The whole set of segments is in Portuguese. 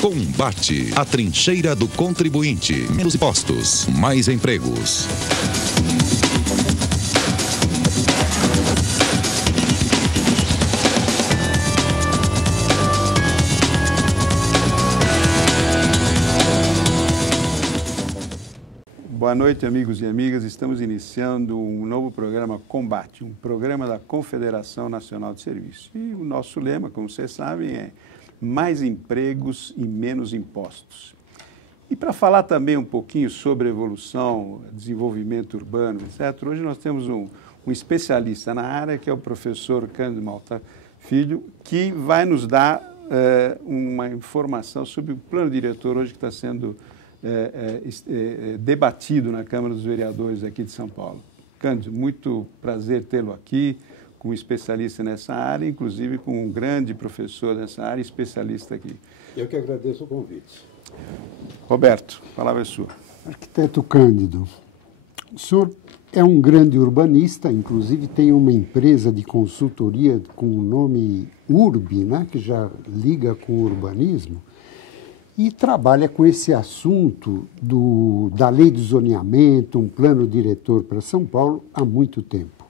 Combate, a trincheira do contribuinte. Menos impostos, mais empregos. Boa noite, amigos e amigas. Estamos iniciando um novo programa Combate, um programa da Confederação Nacional de Serviços. E o nosso lema, como vocês sabem, é mais empregos e menos impostos. E para falar também um pouquinho sobre evolução, desenvolvimento urbano, etc., hoje nós temos um especialista na área, que é o professor Cândido Malta Filho, que vai nos dar uma informação sobre o plano diretor hoje que está sendo debatido na Câmara dos Vereadores aqui de São Paulo. Cândido, muito prazer tê-lo aqui, como especialista nessa área, inclusive com um grande professor nessa área, especialista aqui. Eu que agradeço o convite. Roberto, a palavra é sua. Arquiteto Cândido, o senhor é um grande urbanista, inclusive tem uma empresa de consultoria com o nome URB, né, que já liga com o urbanismo, e trabalha com esse assunto da lei de zoneamento, um plano diretor para São Paulo há muito tempo.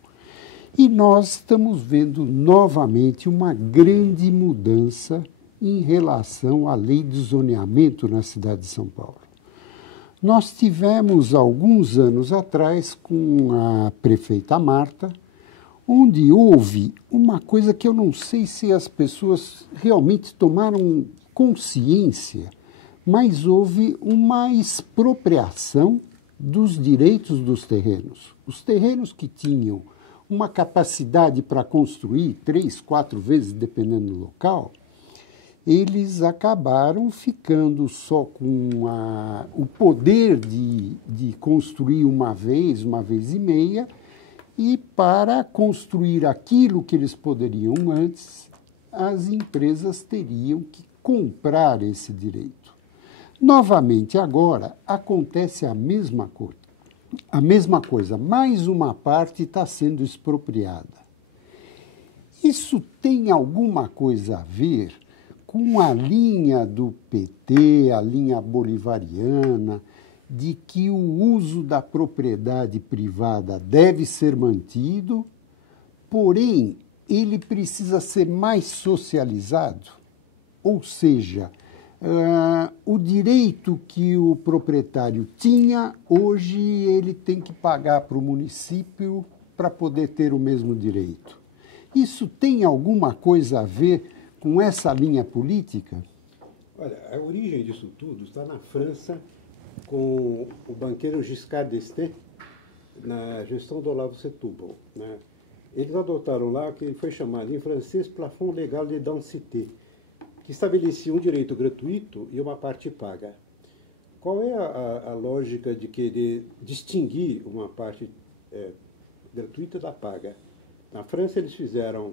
E nós estamos vendo novamente uma grande mudança em relação à lei de zoneamento na cidade de São Paulo. Nós tivemos, alguns anos atrás, com a prefeita Marta, onde houve uma coisa que eu não sei se as pessoas realmente tomaram consciência, mas houve uma expropriação dos direitos dos terrenos. Os terrenos que tinham uma capacidade para construir 3, 4 vezes, dependendo do local, eles acabaram ficando só com o poder de construir uma vez e meia, e para construir aquilo que eles poderiam antes, as empresas teriam que comprar esse direito. Novamente, agora, acontece a mesma coisa. Mais uma parte está sendo expropriada. Isso tem alguma coisa a ver com a linha do PT, a linha bolivariana, de que o uso da propriedade privada deve ser mantido, porém, ele precisa ser mais socializado? Ou seja, o direito que o proprietário tinha, hoje ele tem que pagar para o município para poder ter o mesmo direito. Isso tem alguma coisa a ver com essa linha política? Olha, a origem disso tudo está na França, com o banqueiro Giscard d'Estaing, na gestão do Olavo Setúbal, né? Eles adotaram lá o que foi chamado em francês plafond légal de densité, que estabelecia um direito gratuito e uma parte paga. Qual é a lógica de querer distinguir uma parte gratuita da paga? Na França, eles fizeram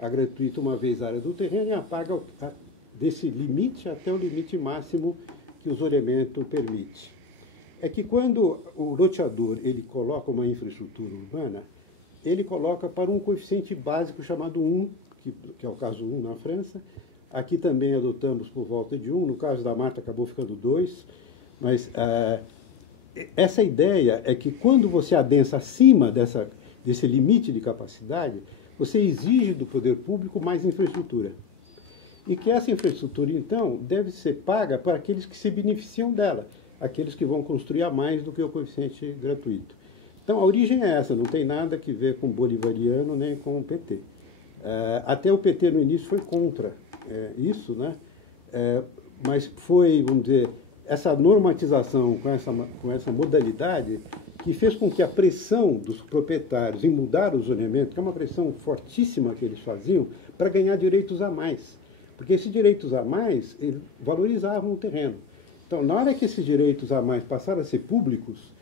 a gratuita uma vez a área do terreno e a paga desse limite até o limite máximo que o zoneamento permite. É que quando o loteador ele coloca uma infraestrutura urbana, ele coloca para um coeficiente básico chamado 1, que é o caso 1 na França. Aqui também adotamos por volta de 1, no caso da Marta acabou ficando 2, mas essa ideia é que quando você adensa acima desse limite de capacidade, você exige do poder público mais infraestrutura. E que essa infraestrutura, então, deve ser paga para aqueles que se beneficiam dela, aqueles que vão construir a mais do que o coeficiente gratuito. Então, a origem é essa, não tem nada a ver com o bolivariano nem com o PT. Até o PT, no início, foi contra isso, né? Mas foi, vamos dizer, essa normatização com essa modalidade que fez com que a pressão dos proprietários em mudar o zoneamento, que é uma pressão fortíssima que eles faziam, para ganhar direitos a mais. Porque esses direitos a mais, eles valorizavam o terreno. Então, na hora que esses direitos a mais passaram a ser públicos,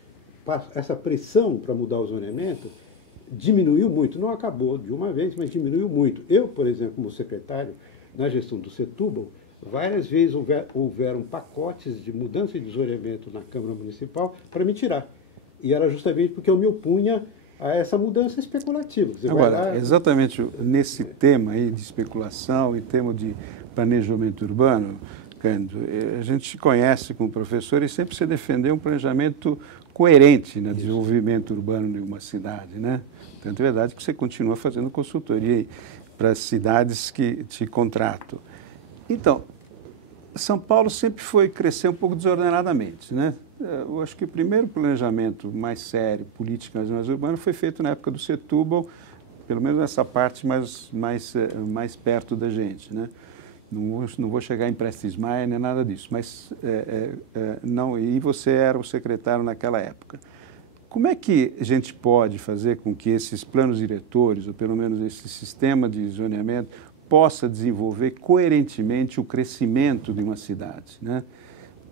essa pressão para mudar o zoneamento diminuiu muito. Não acabou de uma vez, mas diminuiu muito. Eu, por exemplo, como secretário, na gestão do Setúbal, várias vezes houveram pacotes de mudança de zoneamento na Câmara Municipal para me tirar. E era justamente porque eu me opunha a essa mudança especulativa. Agora, exatamente nesse tema aí de especulação e tema de planejamento urbano, Cândido, a gente se conhece como professor e sempre você defendeu um planejamento coerente no desenvolvimento urbano de uma cidade, né? Tanto é verdade que você continua fazendo consultoria para as cidades que te contratam. Então, São Paulo sempre foi crescer um pouco desordenadamente, né? Eu acho que o primeiro planejamento mais sério, político mais urbano, foi feito na época do Setúbal, pelo menos nessa parte mais perto da gente, né? Não vou chegar em Prestes Maia nem nada disso, mas não. E você era o secretário naquela época. Como é que a gente pode fazer com que esses planos diretores, ou pelo menos esse sistema de zoneamento, possa desenvolver coerentemente o crescimento de uma cidade, né?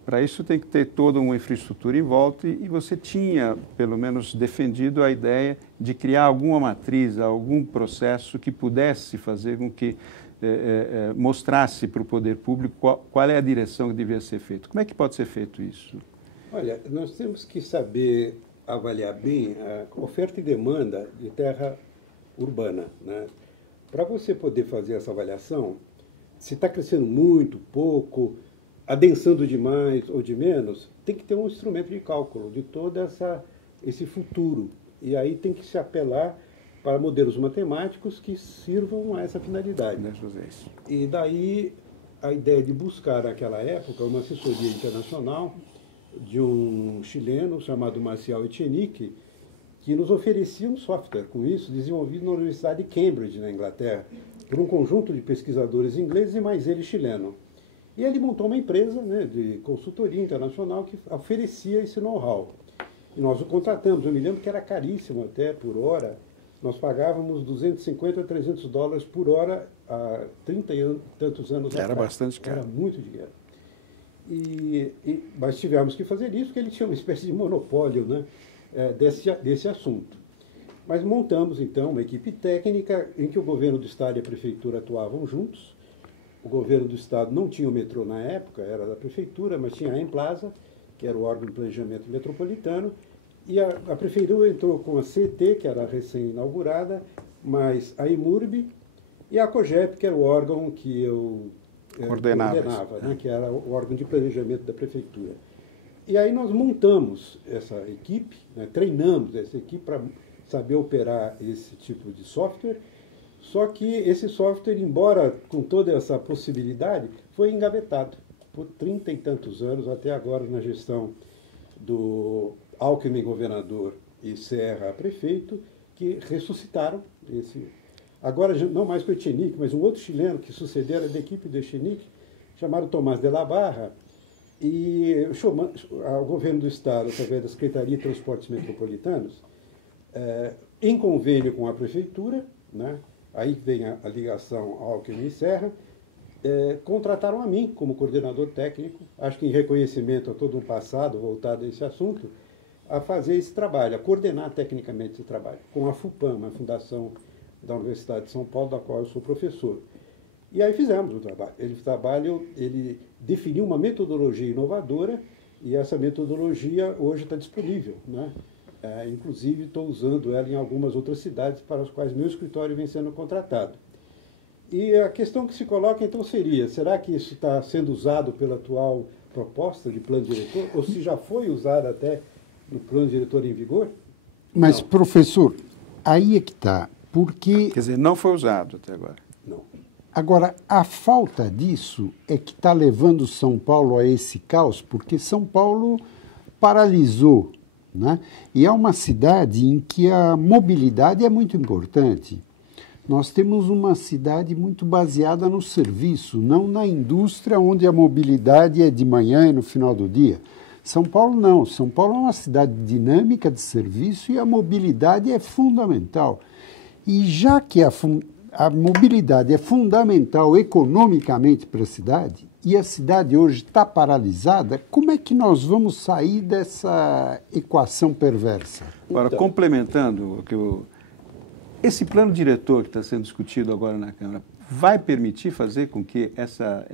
Para isso tem que ter toda uma infraestrutura em volta e você tinha, pelo menos, defendido a ideia de criar alguma matriz, algum processo que pudesse fazer com que mostrasse para o poder público qual é a direção que devia ser feita. Como é que pode ser feito isso? Olha, nós temos que saber avaliar bem a oferta e demanda de terra urbana, né? Para você poder fazer essa avaliação, se está crescendo muito, pouco, adensando demais ou de menos, tem que ter um instrumento de cálculo de todo esse futuro. E aí tem que se apelar para modelos matemáticos que sirvam a essa finalidade. E daí a ideia de buscar naquela época uma assessoria internacional de um chileno chamado Marcial Echenique, que nos oferecia um software com isso, desenvolvido na Universidade de Cambridge, na Inglaterra, por um conjunto de pesquisadores ingleses e mais ele chileno. E ele montou uma empresa, né, de consultoria internacional que oferecia esse know-how. E nós o contratamos. Eu me lembro que era caríssimo até por hora. Nós pagávamos 250 a 300 dólares por hora há 30 e tantos anos atrás. Era bastante caro. Era muito dinheiro. Mas tivemos que fazer isso, porque ele tinha uma espécie de monopólio, né, desse assunto. Mas montamos, então, uma equipe técnica em que o governo do Estado e a Prefeitura atuavam juntos. O governo do Estado não tinha o metrô na época, era da Prefeitura, mas tinha a Emplaza, que era o órgão de planejamento metropolitano, e a Prefeitura entrou com a CT, que era recém-inaugurada, mais a IMURB, e a COGEP, que era o órgão que eu coordenava, né, que era o órgão de planejamento da Prefeitura. E aí nós montamos essa equipe, né, treinamos essa equipe para saber operar esse tipo de software. Só que esse software, embora com toda essa possibilidade, foi engavetado por 30 e tantos anos, até agora na gestão do Alckmin governador e Serra prefeito, que ressuscitaram esse. Agora, não mais com o Echenique, mas um outro chileno que sucedeu era da equipe do Echenique, chamado Tomás de la Barra, e o governo do Estado, através da Secretaria de Transportes Metropolitanos, em convênio com a prefeitura, né, aí vem a ligação ao Alckmin e Serra, contrataram a mim como coordenador técnico, acho que em reconhecimento a todo um passado voltado a esse assunto, a fazer esse trabalho, a coordenar tecnicamente esse trabalho, com a FUPAM, uma fundação da Universidade de São Paulo, da qual eu sou professor. E aí fizemos o trabalho. Ele definiu uma metodologia inovadora, e essa metodologia hoje está disponível, né? Inclusive, estou usando ela em algumas outras cidades para as quais meu escritório vem sendo contratado. E a questão que se coloca, então, seria, será que isso está sendo usado pela atual proposta de plano diretor? Ou se já foi usado até no plano diretor em vigor? Mas, não. Professor, aí é que está. Porque... Quer dizer, não foi usado até agora. Não. Agora, a falta disso é que está levando São Paulo a esse caos, porque São Paulo paralisou, né? E é uma cidade em que a mobilidade é muito importante. Nós temos uma cidade muito baseada no serviço, não na indústria, onde a mobilidade é de manhã e no final do dia. São Paulo não. São Paulo é uma cidade dinâmica de serviço e a mobilidade é fundamental. E já que a mobilidade é fundamental economicamente para a cidade, e a cidade hoje está paralisada, como é que nós vamos sair dessa equação perversa? Agora, complementando o que esse plano diretor que está sendo discutido agora na Câmara vai permitir fazer com que essa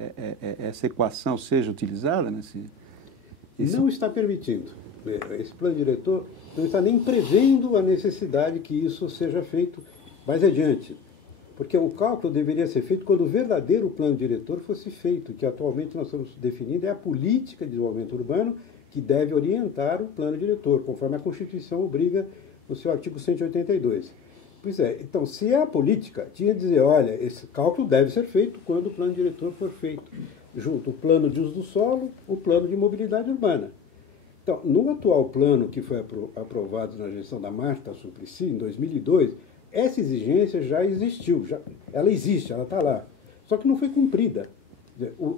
equação seja utilizada? Não está permitindo. Esse plano diretor não está nem prevendo a necessidade que isso seja feito mais adiante. Porque o cálculo deveria ser feito quando o verdadeiro plano diretor fosse feito, que atualmente nós estamos definindo é a política de desenvolvimento urbano que deve orientar o plano diretor, conforme a Constituição obriga no seu artigo 182. Pois é, então, se é a política, tinha que dizer, olha, esse cálculo deve ser feito quando o plano diretor for feito, junto o plano de uso do solo, o plano de mobilidade urbana. Então, no atual plano que foi aprovado na gestão da Marta Suplicy, em 2002, essa exigência já existiu, ela existe, ela está lá, só que não foi cumprida.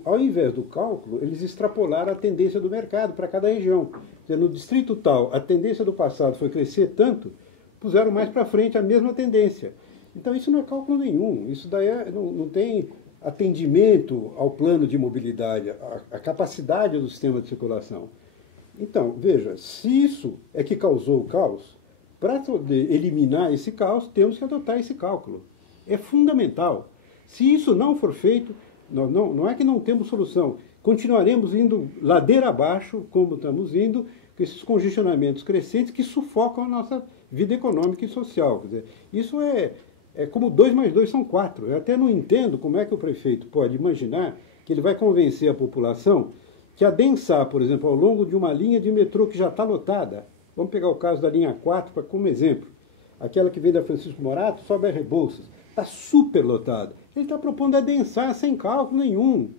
Ao invés do cálculo, eles extrapolaram a tendência do mercado para cada região. No distrito tal, a tendência do passado foi crescer tanto, puseram mais para frente a mesma tendência. Então, isso não é cálculo nenhum, isso daí não tem atendimento ao plano de mobilidade, a capacidade do sistema de circulação. Então, veja, se isso é que causou o caos, para poder eliminar esse caos, temos que adotar esse cálculo. É fundamental. Se isso não for feito, não é que não temos solução. Continuaremos indo ladeira abaixo, como estamos indo, com esses congestionamentos crescentes que sufocam a nossa vida econômica e social. Quer dizer, isso é como 2 mais 2 são 4. Eu até não entendo como é que o prefeito pode imaginar que ele vai convencer a população que adensar, por exemplo, ao longo de uma linha de metrô que já está lotada. Vamos pegar o caso da linha 4 como exemplo. Aquela que vem da Francisco Morato, sobe a Rebouças. Está super lotada. Ele está propondo adensar sem cálculo nenhum.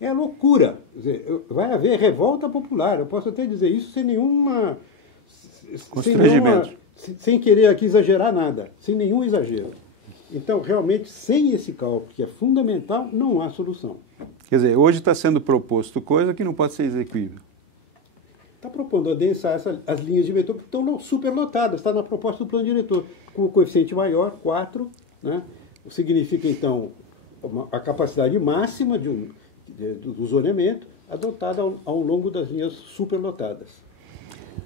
É loucura. Quer dizer, vai haver revolta popular. Eu posso até dizer isso sem nenhuma... Constrangimento. Sem querer aqui exagerar nada. Sem nenhum exagero. Então, realmente, sem esse cálculo, que é fundamental, não há solução. Quer dizer, hoje está sendo proposto coisa que não pode ser execuível. Está propondo adensar as linhas de metrô que estão superlotadas, está na proposta do plano diretor, com o coeficiente maior, 4, né? Significa, então, a capacidade máxima do zoneamento adotada ao longo das linhas superlotadas.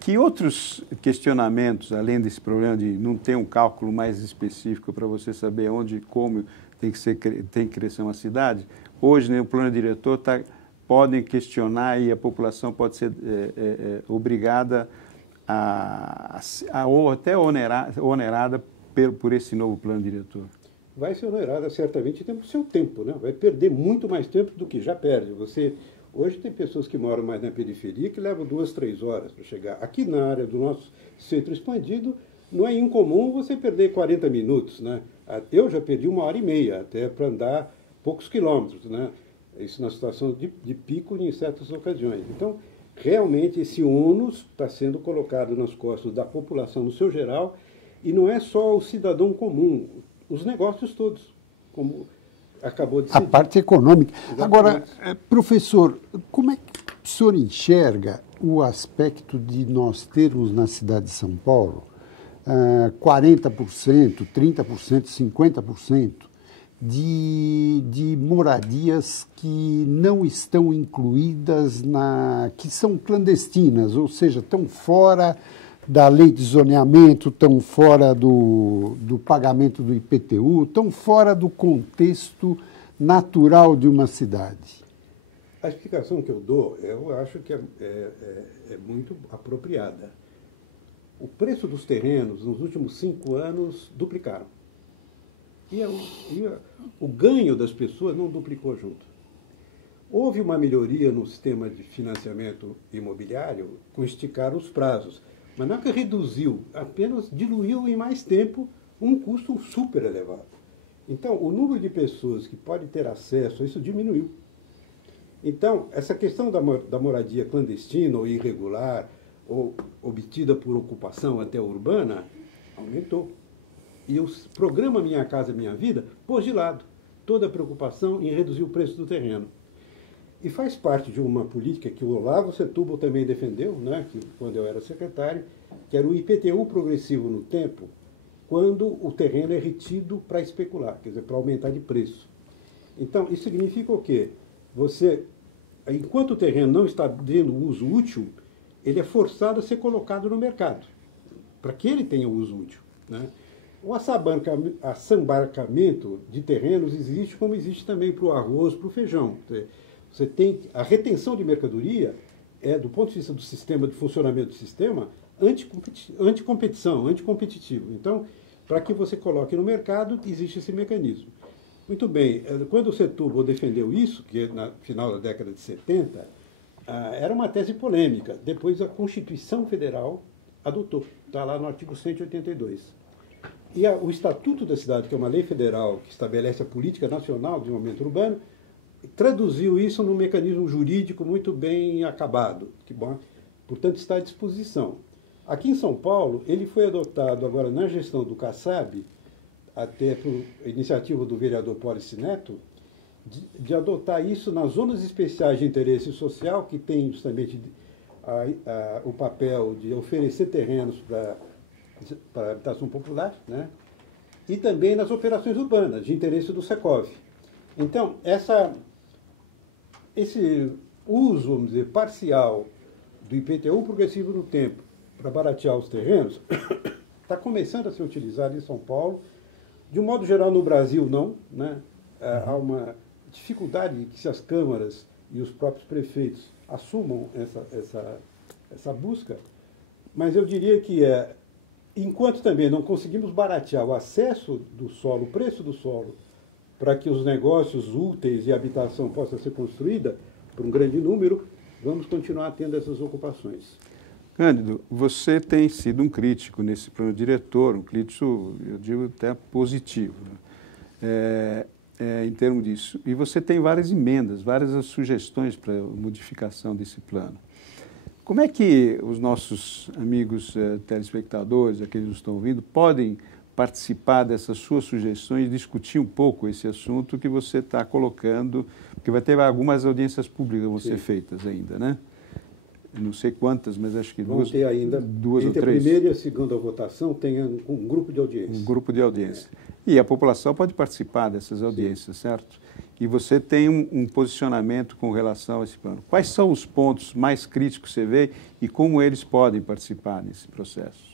Que outros questionamentos, além desse problema de não ter um cálculo mais específico para você saber onde e como tem que crescer uma cidade, hoje, né, o plano diretor podem questionar e a população pode ser obrigada ou até onerada por esse novo plano diretor? Vai ser onerada certamente no seu tempo, né? Vai perder muito mais tempo do que já perde. Hoje tem pessoas que moram mais na periferia que levam 2, 3 horas para chegar. Aqui na área do nosso centro expandido, não é incomum você perder 40 minutos, né? Eu já perdi 1h30 até para andar poucos quilômetros, né? Isso na situação de pico em certas ocasiões. Então, realmente, esse ônus está sendo colocado nas costas da população no seu geral, e não é só o cidadão comum, os negócios todos, como acabou de ser a parte econômica. Exatamente. Agora, professor, como é que o senhor enxerga o aspecto de nós termos na cidade de São Paulo 40%, 30%, 50% de moradias que não estão incluídas, que são clandestinas, ou seja, estão fora da lei de zoneamento, estão fora do pagamento do IPTU, estão fora do contexto natural de uma cidade? A explicação que eu dou, eu acho que é muito apropriada. O preço dos terrenos nos últimos 5 anos duplicaram. E o ganho das pessoas não duplicou junto. Houve uma melhoria no sistema de financiamento imobiliário com esticar os prazos, mas não é que reduziu, apenas diluiu em mais tempo um custo super elevado. Então, o número de pessoas que podem ter acesso a isso diminuiu. Então, essa questão da moradia clandestina ou irregular, ou obtida por ocupação até urbana, aumentou. E o programa Minha Casa Minha Vida pôs de lado toda a preocupação em reduzir o preço do terreno. E faz parte de uma política que o Olavo Setúbal também defendeu, né, quando eu era secretário, que era o IPTU progressivo no tempo, quando o terreno é retido para especular, quer dizer, para aumentar de preço. Então, isso significa o quê? Enquanto o terreno não está tendo uso útil, ele é forçado a ser colocado no mercado, para que ele tenha uso útil, né? O assambarcamento de terrenos existe como existe também para o arroz, para o feijão. Você tem a retenção de mercadoria, do ponto de vista do sistema, de funcionamento do sistema, anticompetição, anticompetitivo. Então, para que você coloque no mercado, existe esse mecanismo. Muito bem. Quando o Setúbal defendeu isso, que no final da década de 70, era uma tese polêmica. Depois a Constituição Federal adotou. Está lá no artigo 182. E o Estatuto da Cidade, que é uma lei federal que estabelece a política nacional de desenvolvimento urbano, traduziu isso num mecanismo jurídico muito bem acabado, que, bom, portanto, está à disposição. Aqui em São Paulo, ele foi adotado agora na gestão do Kassab, até por iniciativa do vereador Pólice Neto, de adotar isso nas zonas especiais de interesse social, que tem justamente o papel de oferecer terrenos para a habitação popular, né? E também nas operações urbanas, de interesse do Secov. Então, esse uso, vamos dizer, parcial do IPTU progressivo no tempo para baratear os terrenos está começando a ser utilizado em São Paulo. De um modo geral, no Brasil, não, né? Há uma dificuldade de que se as câmaras e os próprios prefeitos assumam essa busca, mas eu diria que enquanto também não conseguimos baratear o acesso do solo, o preço do solo, para que os negócios úteis e a habitação possa ser construída por um grande número, vamos continuar tendo essas ocupações. Cândido, você tem sido um crítico nesse plano diretor, um crítico, eu digo, até positivo, né? Em termos disso. E você tem várias emendas, várias sugestões para modificação desse plano. Como é que os nossos amigos telespectadores, aqueles que estão ouvindo, podem participar dessas suas sugestões e discutir um pouco esse assunto que você está colocando, porque vai ter algumas audiências públicas que vão ser feitas ainda, né? Não sei quantas, mas acho que duas ou três. Entre a primeira e a segunda votação tem um grupo de audiência. Um grupo de audiência. E a população pode participar dessas audiências, certo? E você tem um posicionamento com relação a esse plano. Quais são os pontos mais críticos que você vê e como eles podem participar nesse processo?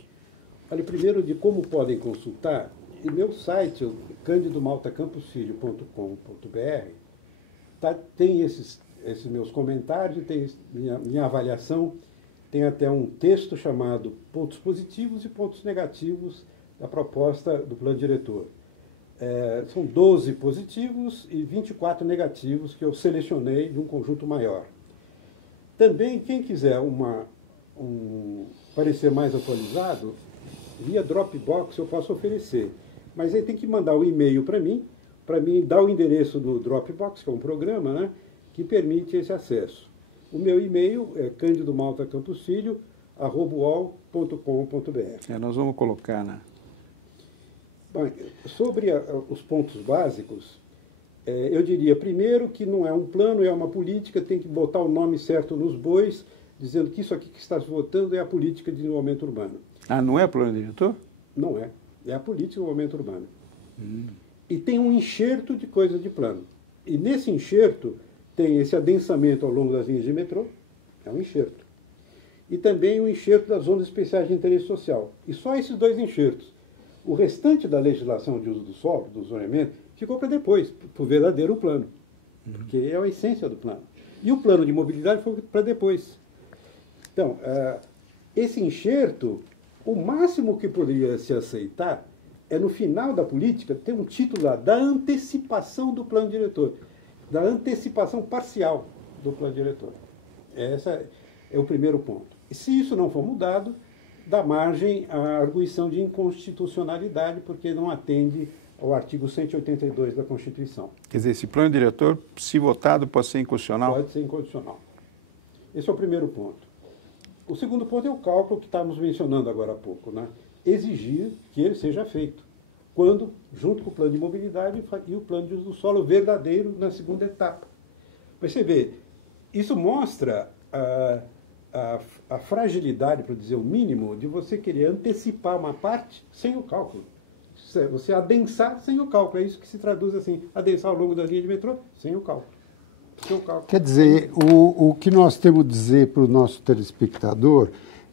Olha, primeiro de como podem consultar, em meu site, candidomaltacamposfilho.com.br, tem esses meus comentários, tem minha avaliação, tem até um texto chamado Pontos Positivos e Pontos Negativos da proposta do plano diretor. São 12 positivos e 24 negativos que eu selecionei de um conjunto maior. Também, quem quiser um parecer mais atualizado, via Dropbox eu posso oferecer. Mas aí tem que mandar o e-mail para mim dar o endereço do Dropbox, que é um programa, né, que permite esse acesso. O meu e-mail é candidomaltacamposfilho@uol.com.br. Nós vamos colocar Bom, sobre os pontos básicos, eu diria, primeiro, que não é um plano, é uma política, tem que botar o nome certo nos bois, dizendo que isso aqui que está se votando é a política de desenvolvimento urbano. Não é plano diretor? Não é. É a política de desenvolvimento urbano. E tem um enxerto de coisa de plano. E nesse enxerto tem esse adensamento ao longo das linhas de metrô, é um enxerto. E também o enxerto das zonas especiais de interesse social. E só esses dois enxertos. O restante da legislação de uso do solo, do zoneamento, ficou para depois, para o verdadeiro plano. Porque é a essência do plano. E o plano de mobilidade foi para depois. Então, esse enxerto, o máximo que poderia se aceitar é, no final da política, ter um título lá, da antecipação do plano diretor, da antecipação parcial do plano diretor. Esse é o primeiro ponto. E se isso não for mudado, dá margem à arguição de inconstitucionalidade, porque não atende ao artigo 182 da Constituição. Quer dizer, esse plano diretor, se votado, pode ser inconstitucional? Pode ser inconstitucional. Esse é o primeiro ponto. O segundo ponto é o cálculo que estávamos mencionando agora há pouco, né? Exigir que ele seja feito, quando, junto com o plano de mobilidade e o plano de uso do solo verdadeiro na segunda etapa. Mas você vê, isso mostra a fragilidade, para dizer o mínimo, de você querer antecipar uma parte sem o cálculo. Você adensar sem o cálculo. É isso que se traduz assim, adensar ao longo da linha de metrô sem o cálculo. Quer dizer, o que nós temos a dizer para o nosso telespectador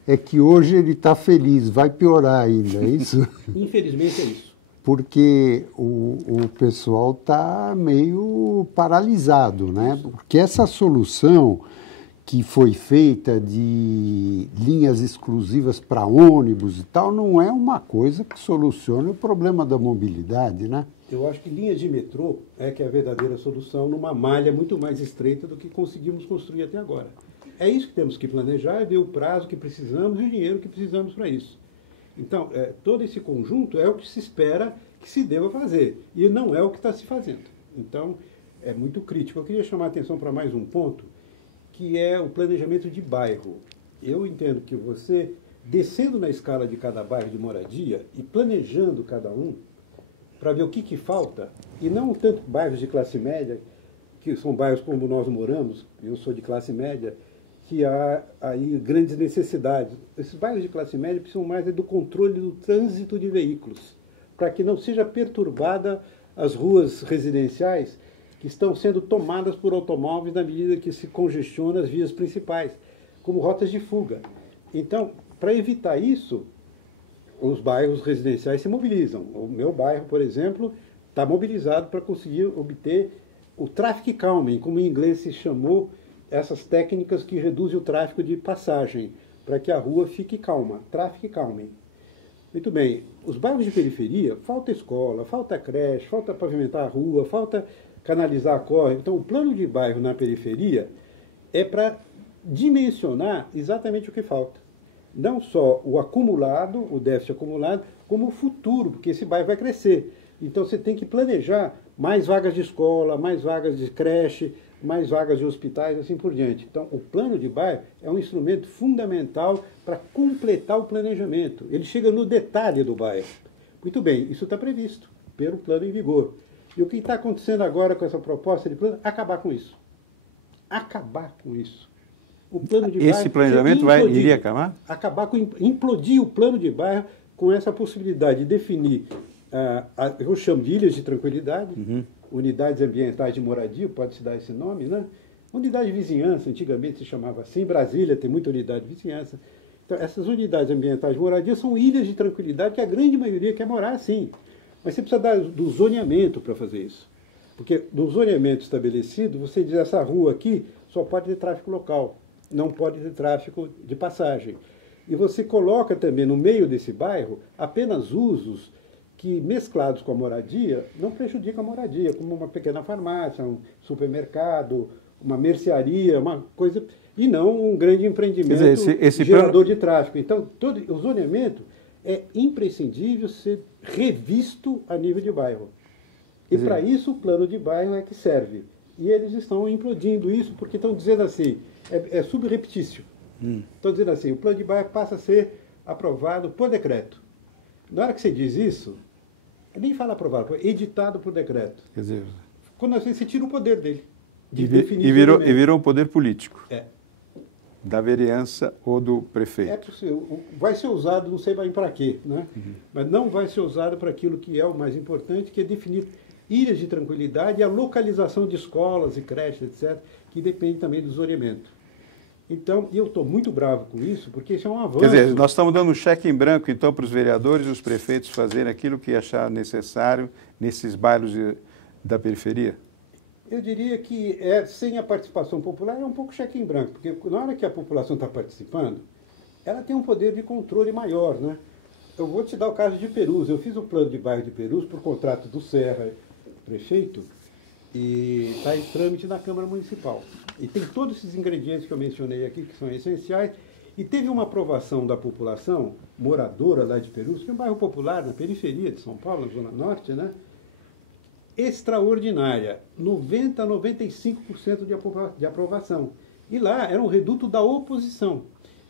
é que hoje ele está feliz, vai piorar ainda, é isso? Infelizmente é isso. Porque o pessoal está meio paralisado, né? Porque essa solução que foi feita de linhas exclusivas para ônibus e tal, não é uma coisa que solucione o problema da mobilidade, né? Eu acho que linhas de metrô é que é a verdadeira solução numa malha muito mais estreita do que conseguimos construir até agora. É isso que temos que planejar, é ver o prazo que precisamos e o dinheiro que precisamos para isso. Então, todo esse conjunto é o que se espera que se deva fazer, e não é o que está se fazendo. Então, é muito crítico. Eu queria chamar a atenção para mais um ponto, que é o planejamento de bairro. Eu entendo que você, descendo na escala de cada bairro de moradia e planejando cada um, para ver o que falta, e não tanto bairros de classe média, que são bairros como nós moramos, eu sou de classe média, que há aí grandes necessidades. Esses bairros de classe média precisam mais do controle do trânsito de veículos, para que não seja perturbada as ruas residenciais que estão sendo tomadas por automóveis na medida que se congestiona as vias principais, como rotas de fuga. Então, para evitar isso, os bairros residenciais se mobilizam. O meu bairro, por exemplo, está mobilizado para conseguir obter o traffic calming, como em inglês se chamou essas técnicas que reduzem o tráfego de passagem, para que a rua fique calma, traffic calming. Muito bem, os bairros de periferia, falta escola, falta creche, falta pavimentar a rua, falta canalizar a córrego. Então, o plano de bairro na periferia é para dimensionar exatamente o que falta. Não só o acumulado, o déficit acumulado, como o futuro, porque esse bairro vai crescer. Então você tem que planejar mais vagas de escola, mais vagas de creche, mais vagas de hospitais, assim por diante. Então o plano de bairro é um instrumento fundamental para completar o planejamento. Ele chega no detalhe do bairro. Muito bem, isso está previsto pelo plano em vigor. E o que está acontecendo agora com essa proposta de plano? Acabar com isso. Acabar com isso. O plano de Esse planejamento iria acabar? Acabar com, implodir o plano de bairro com essa possibilidade de definir, eu chamo de ilhas de tranquilidade, unidades ambientais de moradia, pode-se dar esse nome, né? Unidade de vizinhança, antigamente se chamava assim, Brasília tem muita unidade de vizinhança. Então, essas unidades ambientais de moradia são ilhas de tranquilidade que a grande maioria quer morar assim. Mas você precisa do zoneamento para fazer isso. Porque no zoneamento estabelecido, você diz, essa rua aqui só pode ter tráfego local, não pode ter tráfego de passagem. E você coloca também no meio desse bairro apenas usos que, mesclados com a moradia, não prejudicam a moradia, como uma pequena farmácia, um supermercado, uma mercearia, uma coisa, e não um grande empreendimento esse gerador de tráfego. Então, todo o zoneamento é imprescindível ser revisto a nível de bairro. E para isso o plano de bairro é que serve. E eles estão implodindo isso porque estão dizendo assim, é subreptício. Estão dizendo assim, o plano de bairro passa a ser aprovado por decreto. Na hora que você diz isso, nem fala aprovado, foi editado por decreto. Quer dizer, quando você tira o poder dele. E virou um poder político. Da vereança ou do prefeito. Vai ser usado, não sei bem para quê, né? Mas não vai ser usado para aquilo que é o mais importante, que é definir ilhas de tranquilidade e a localização de escolas e creches, etc., que depende também do zoneamento. Então, eu estou muito bravo com isso, porque isso é um avanço. Quer dizer, nós estamos dando um cheque em branco, então, para os vereadores e os prefeitos fazerem aquilo que achar necessário nesses bairros da periferia? Eu diria que sem a participação popular é um pouco cheque em branco, porque na hora que a população está participando, ela tem um poder de controle maior, né? Eu vou te dar o caso de Perus. Eu fiz o plano de bairro de Perus por contrato do Serra, prefeito, e está em trâmite na Câmara Municipal. E tem todos esses ingredientes que eu mencionei aqui, que são essenciais, e teve uma aprovação da população moradora lá de Perus, que é um bairro popular na periferia de São Paulo, na Zona Norte, né? Extraordinária, 90% a 95% de aprovação. E lá era um reduto da oposição.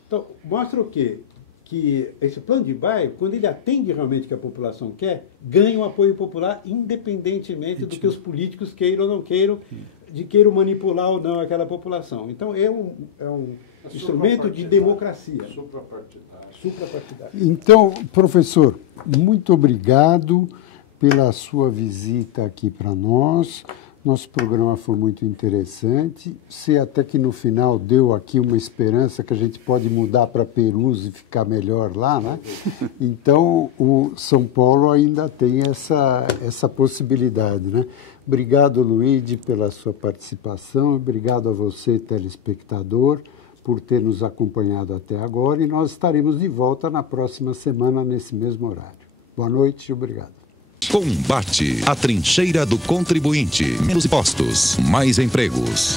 Então, mostra o quê? Que esse plano de bairro, quando ele atende realmente o que a população quer, ganha um apoio popular, independentemente do que os políticos queiram ou não queiram, de queiram manipular ou não aquela população. Então, é um instrumento de democracia. Suprapartidário. Então, professor, muito obrigado pela sua visita aqui para nós. Nosso programa foi muito interessante. Você até que no final deu aqui uma esperança que a gente pode mudar para Perus e ficar melhor lá, né? Então, o São Paulo ainda tem essa possibilidade, né? Obrigado, Luigi, pela sua participação. Obrigado a você, telespectador, por ter nos acompanhado até agora. E nós estaremos de volta na próxima semana, nesse mesmo horário. Boa noite e obrigado. Combate. A trincheira do contribuinte. Menos impostos, mais empregos.